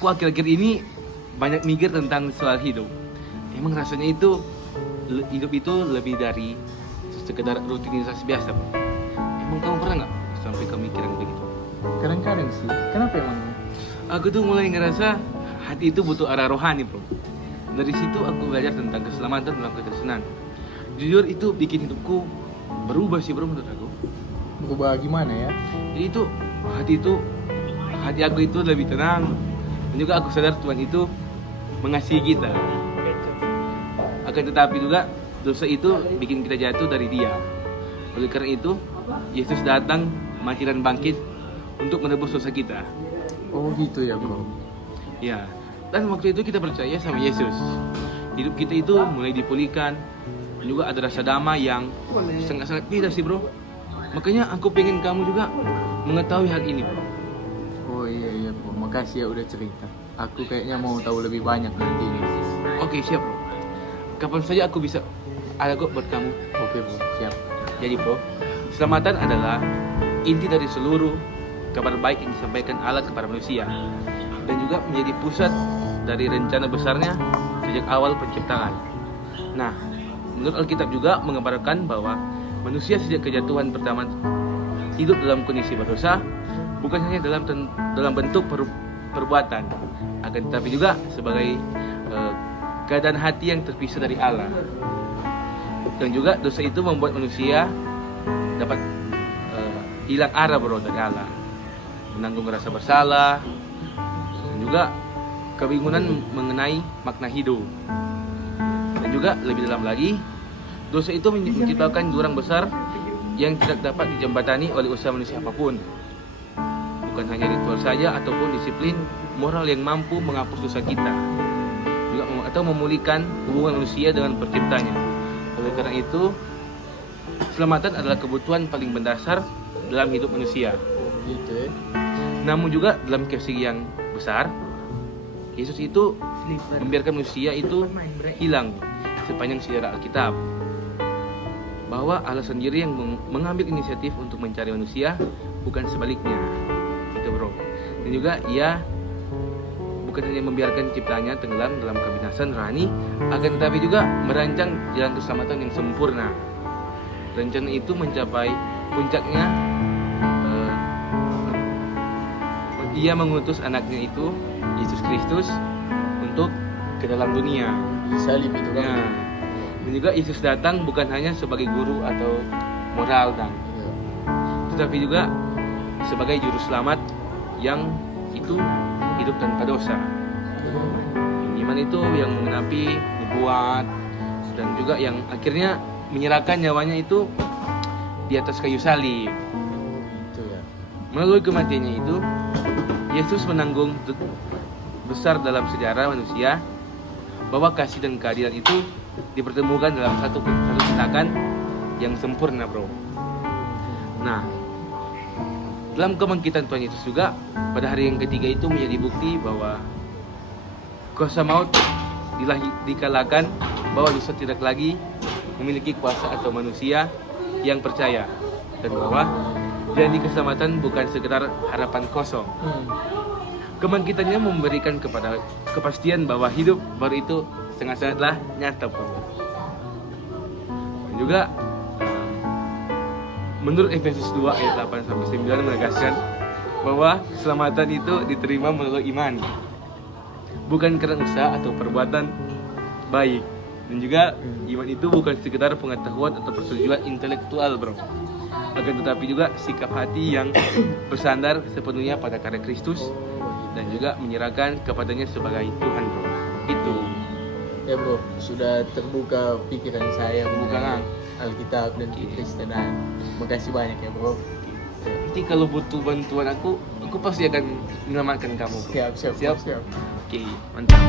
aku akhir-akhir ini banyak mikir tentang soal hidup. Emang rasanya itu hidup itu lebih dari sekedar rutinitas biasa, bro. Emang kamu pernah nggak sampai kemikiran begitu? Kadang-kadang sih. Kenapa emang? Aku tuh mulai ngerasa hati itu butuh arah rohani, bro. Dari situ aku belajar tentang keselamatan dalam kekristenan. Jujur itu bikin hidupku berubah sih, bro, menurut aku. Berubah gimana ya? Jadi hati aku itu lebih tenang. Dan juga aku sadar Tuhan itu mengasihi kita. Akan tetapi juga dosa itu bikin kita jatuh dari Dia. Oleh karena itu, Yesus datang mati dan bangkit untuk menebus dosa kita. Oh gitu ya bro. Ya, dan waktu itu kita percaya sama Yesus. Hidup kita itu mulai dipulihkan. Dan juga ada rasa damai yang sangat-sangat beda sih, bro. Makanya aku pengen kamu juga mengetahui hal ini, bro. Oh iya bro, makasih ya udah cerita. Aku kayaknya mau tahu lebih banyak nanti nih. Oke, siap, bro. Kapan saja aku bisa ada kok buat kamu. Oke bro, siap. Jadi, bro, keselamatan adalah inti dari seluruh kabar baik yang disampaikan Allah kepada manusia, dan juga menjadi pusat dari rencana besarnya sejak awal penciptaan. Nah, menurut Alkitab juga mengabarkan bahwa manusia sejak kejatuhan pertama hidup dalam kondisi berdosa, bukan hanya dalam bentuk perbuatan, akan tetapi juga sebagai keadaan hati yang terpisah dari Allah. Dan juga dosa itu membuat manusia dapat hilang arah, bro, dari Allah, menanggung rasa bersalah, dan juga kebingungan mengenai makna hidup. Dan juga lebih dalam lagi, dosa itu menciptakan jurang besar yang tidak dapat dijembatani oleh usaha manusia apapun. Bukan hanya ritual saja ataupun disiplin moral yang mampu menghapus dosa kita, juga atau memulihkan hubungan manusia dengan penciptanya. Oleh karena itu, keselamatan adalah kebutuhan paling mendasar dalam hidup manusia. Gitu ya. Namun juga dalam kasih yang besar, Yesus itu membiarkan manusia itu hilang sepanjang sejarah Alkitab. Bahwa Allah sendiri yang mengambil inisiatif untuk mencari manusia, bukan sebaliknya. Itu, bro. Dan juga Ia bukan hanya membiarkan ciptaannya tenggelam dalam kebinasan rohani, akan tetapi juga merancang jalan keselamatan yang sempurna. Rencana itu mencapai puncaknya. Ia mengutus anaknya itu, Yesus Kristus, untuk ke dalam dunia. Salib itu kan. Nah, dan juga Yesus datang bukan hanya sebagai guru atau moral, dan Iya. tetapi juga sebagai juru selamat yang itu hidup tanpa dosa. Iman itu yang mengenapi nubuat, dan juga yang akhirnya menyerahkan nyawanya itu di atas kayu salib. Gitu ya. Melalui kematiannya itu, Yesus menanggung besar dalam sejarah manusia, bahwa kasih dan keadilan itu dipertemukan dalam satu tindakan yang sempurna, bro. Nah, dalam kebangkitan Tuhan Yesus juga pada hari yang ketiga itu menjadi bukti bahwa kuasa maut dikalahkan, bahwa dosa tidak lagi memiliki kuasa atas manusia yang percaya, dan bahwa jadi keselamatan bukan sekedar harapan kosong. Kebangkitannya memberikan kepastian bahwa hidup baru itu sangat-sangatlah nyata, bro. Dan juga menurut Efesus 2 ayat 8-9 menegaskan bahwa keselamatan itu diterima melalui iman, bukan karena usaha atau perbuatan baik. Dan juga iman itu bukan sekedar pengetahuan atau persetujuan intelektual, bro, akan tetapi juga sikap hati yang bersandar sepenuhnya pada karya Kristus dan juga menyerahkan kepadanya sebagai Tuhan, bro. Itu Ya bro, sudah terbuka pikiran saya mengenai Alkitab dan kekristenan. Makasih banyak ya bro. nanti kalau butuh bantuan aku pasti akan menyelamatkan kamu, bro. Siap. Oke, mantap.